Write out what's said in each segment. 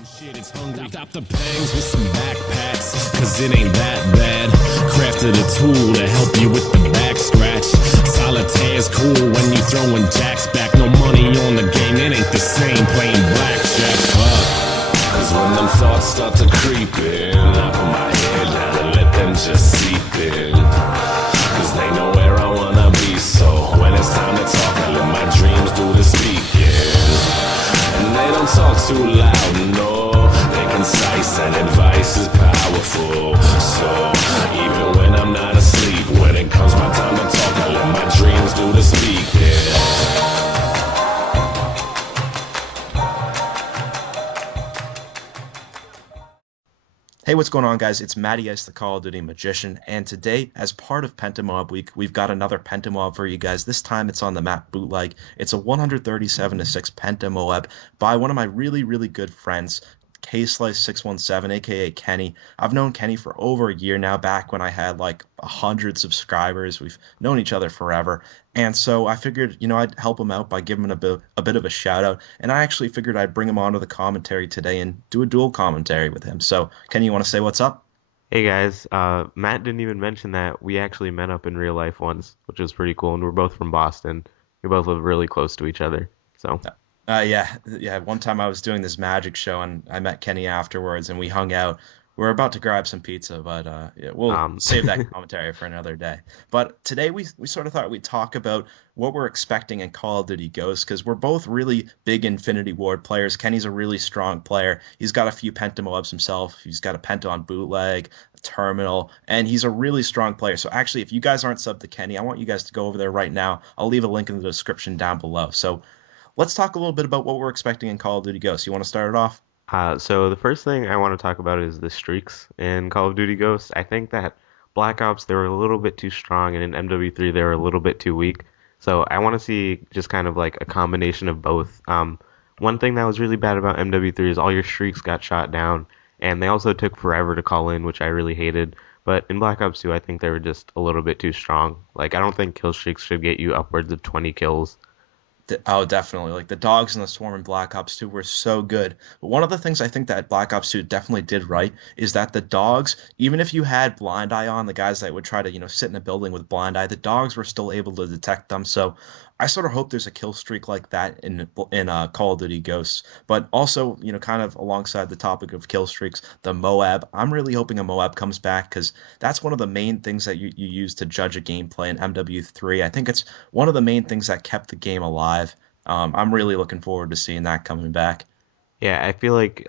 Shit, it's hungry. Stop the pangs with some backpacks, cause it ain't that bad. Crafted a tool to help you with the back scratch. Solitaire's cool when you throwing jacks back. No money on the game, it ain't the same playing blackjack. Fuck. Cause when them thoughts start to creep in, I put my head down and let them just seep in. Cause they know where I wanna be, so when it's time to talk, I let my dreams do the speaking. And they don't talk too loud, no. They're concise and advice is powerful. So even when I'm not asleep, when it comes my time to talk, I let my dreams do the speaking. Hey, what's going on, guys? It's Matty Ice, the Call of Duty Magician, and today, as part of Penta MOAB Week, we've got another Penta MOAB for you guys. This time, it's on the map Bootleg. It's a 137-6 Penta MOAB by one of my really, really good friends, KSlice617, aka Kenny. I've known Kenny for over a year now, back when I had like 100 subscribers. We've known each other forever. And so I figured, I'd help him out by giving him a bit of a shout out. And I actually figured I'd bring him onto the commentary today and do a dual commentary with him. So, Kenny, you want to say what's up? Hey guys, Matt didn't even mention that we actually met up in real life once, which was pretty cool. And we're both from Boston. We both live really close to each other. So. Yeah. One time I was doing this magic show and I met Kenny afterwards and we hung out. We're about to grab some pizza, but we'll save that commentary for another day. But today we sort of thought we'd talk about what we're expecting in Call of Duty Ghosts, because we're both really big Infinity Ward players. Kenny's a really strong player. He's got a few Penta MOABs himself. He's got a Penta on Bootleg, a Terminal, and he's a really strong player. So actually, if you guys aren't subbed to Kenny, I want you guys to go over there right now. I'll leave a link in the description down below. So let's talk a little bit about what we're expecting in Call of Duty Ghosts. You want to start it off? So the first thing I want to talk about is the streaks in Call of Duty Ghosts. I think that Black Ops, they were a little bit too strong, and in MW3 they were a little bit too weak. So I want to see just kind of like a combination of both. One thing that was really bad about MW3 is all your streaks got shot down, and they also took forever to call in, which I really hated. But in Black Ops 2, I think they were just a little bit too strong. Like, I don't think kill streaks should get you upwards of 20 kills. Oh, definitely. Like the dogs in the swarm in Black Ops 2 were so good. But one of the things I think that Black Ops 2 definitely did right is that the dogs, even if you had blind eye on, the guys that would try to, sit in a building with blind eye, the dogs were still able to detect them. So I sort of hope there's a kill streak like that in Call of Duty Ghosts. But also, kind of alongside the topic of kill streaks, the MOAB. I'm really hoping a MOAB comes back, because that's one of the main things that you use to judge a gameplay in MW3. I think it's one of the main things that kept the game alive. I'm really looking forward to seeing that coming back. Yeah, I feel like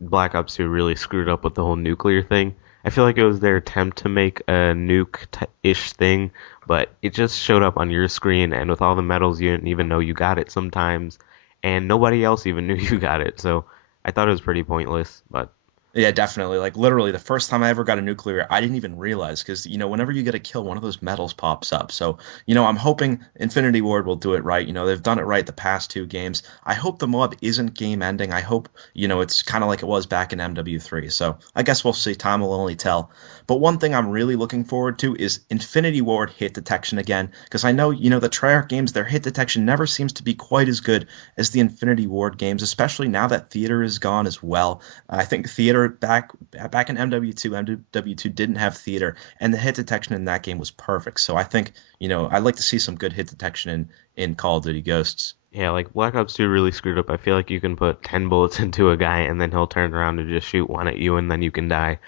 Black Ops 2 really screwed up with the whole nuclear thing. I feel like it was their attempt to make a nuke-ish thing, but it just showed up on your screen, and with all the medals, you didn't even know you got it sometimes, and nobody else even knew you got it, so I thought it was pretty pointless, but... Yeah, definitely. Like, literally, the first time I ever got a nuclear, I didn't even realize, because, whenever you get a kill, one of those medals pops up. So, I'm hoping Infinity Ward will do it right. They've done it right the past two games. I hope the MOAB isn't game-ending. I hope, it's kind of like it was back in MW3. So, I guess we'll see. Time will only tell. But one thing I'm really looking forward to is Infinity Ward hit detection again, because I know, the Treyarch games, their hit detection never seems to be quite as good as the Infinity Ward games, especially now that Theater is gone as well. I think Theater back in MW2 didn't have theater, and the hit detection in that game was perfect. So I think, I'd like to see some good hit detection in Call of Duty Ghosts. Yeah, like Black Ops 2 really screwed up. I feel like you can put 10 bullets into a guy, and then he'll turn around and just shoot one at you, and then you can die.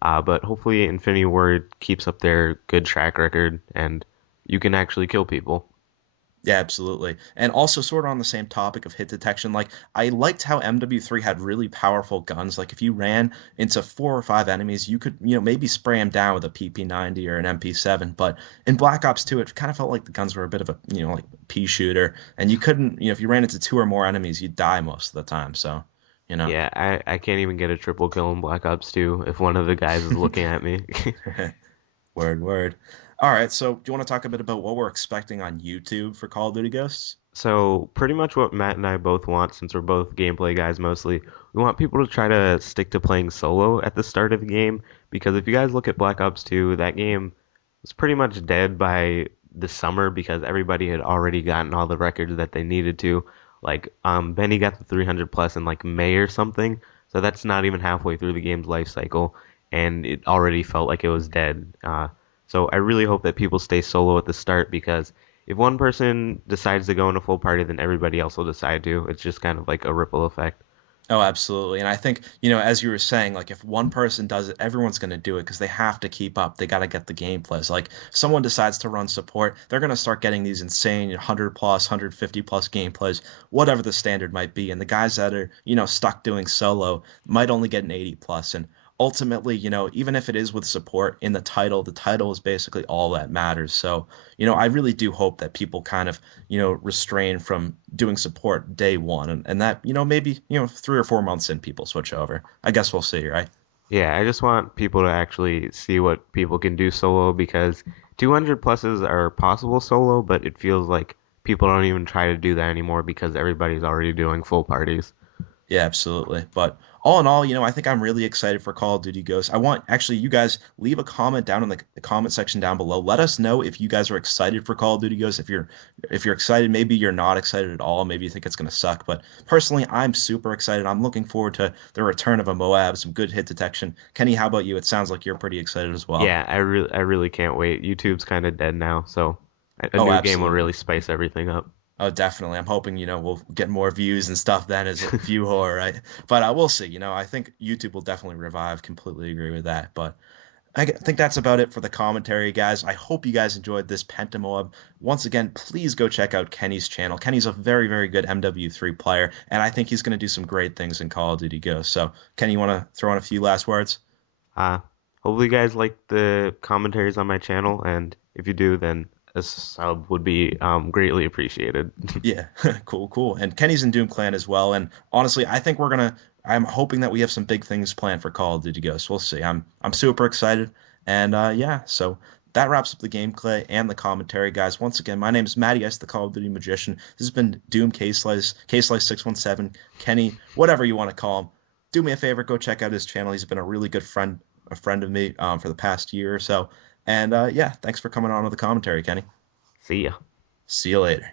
But hopefully Infinity Ward keeps up their good track record, and you can actually kill people. Yeah, absolutely. And also sort of on the same topic of hit detection, like I liked how MW3 had really powerful guns. Like if you ran into 4 or 5 enemies, you could, maybe spray them down with a PP90 or an MP7. But in Black Ops 2, it kind of felt like the guns were a bit of a, like pea shooter. And you couldn't, if you ran into 2 or more enemies, you'd die most of the time. So, Yeah, I can't even get a triple kill in Black Ops 2 if one of the guys is looking at me. Word. All right, so do you want to talk a bit about what we're expecting on YouTube for Call of Duty Ghosts? So pretty much what Matt and I both want, since we're both gameplay guys mostly, we want people to try to stick to playing solo at the start of the game, because if you guys look at Black Ops 2, that game was pretty much dead by the summer because everybody had already gotten all the records that they needed to. Like Benny got the 300 plus in like May or something, So that's not even halfway through the game's life cycle, and it already felt like it was dead. So I really hope that people stay solo at the start because if one person decides to go in a full party, then everybody else will decide to. It's just kind of like a ripple effect. Oh, absolutely. And I think, as you were saying, like if one person does it, everyone's going to do it because they have to keep up. They got to get the gameplays. Like if someone decides to run support, they're going to start getting these insane 100 plus, 150 plus gameplays, whatever the standard might be. And the guys that are, stuck doing solo might only get an 80 plus. And ultimately, even if it is with support in the title is basically all that matters. So, I really do hope that people kind of, restrain from doing support day one and that, maybe, 3 or 4 months in people switch over. I guess we'll see, right? Yeah, I just want people to actually see what people can do solo because 200 pluses are possible solo, but it feels like people don't even try to do that anymore because everybody's already doing full parties. Yeah, absolutely. But all in all, I think I'm really excited for Call of Duty Ghosts. I want actually you guys leave a comment down in the comment section down below. Let us know if you guys are excited for Call of Duty Ghosts. If you're excited, maybe you're not excited at all. Maybe you think it's gonna suck. But personally, I'm super excited. I'm looking forward to the return of a MOAB, some good hit detection. Kenny, how about you? It sounds like you're pretty excited as well. Yeah, I really can't wait. YouTube's kind of dead now, so a Oh, new game will really absolutely. spice everything up. Oh, definitely. I'm hoping, we'll get more views and stuff then as a view whore, right? But we'll see. I think YouTube will definitely revive. Completely agree with that. But think that's about it for the commentary, guys. I hope you guys enjoyed this Penta MOAB. Once again, please go check out Kenny's channel. Kenny's a very, very good MW3 player, and I think he's going to do some great things in Call of Duty Ghosts. So, Kenny, you want to throw in a few last words? Uh, Hopefully you guys like the commentaries on my channel, and if you do, then a sub would be greatly appreciated. Yeah, cool, cool. And Kenny's in Doom Clan as well. And honestly, I think I'm hoping that we have some big things planned for Call of Duty Ghosts. We'll see. I'm super excited. And yeah, so that wraps up the gameplay and the commentary, guys. Once again, my name is Matty Ice, the Call of Duty Magician. This has been Doom K-Slice 617, Kenny, whatever you want to call him. Do me a favor, go check out his channel. He's been a really good friend, a friend of me for the past year or so. And yeah, thanks for coming on with the commentary, Kenny. See ya. See you later.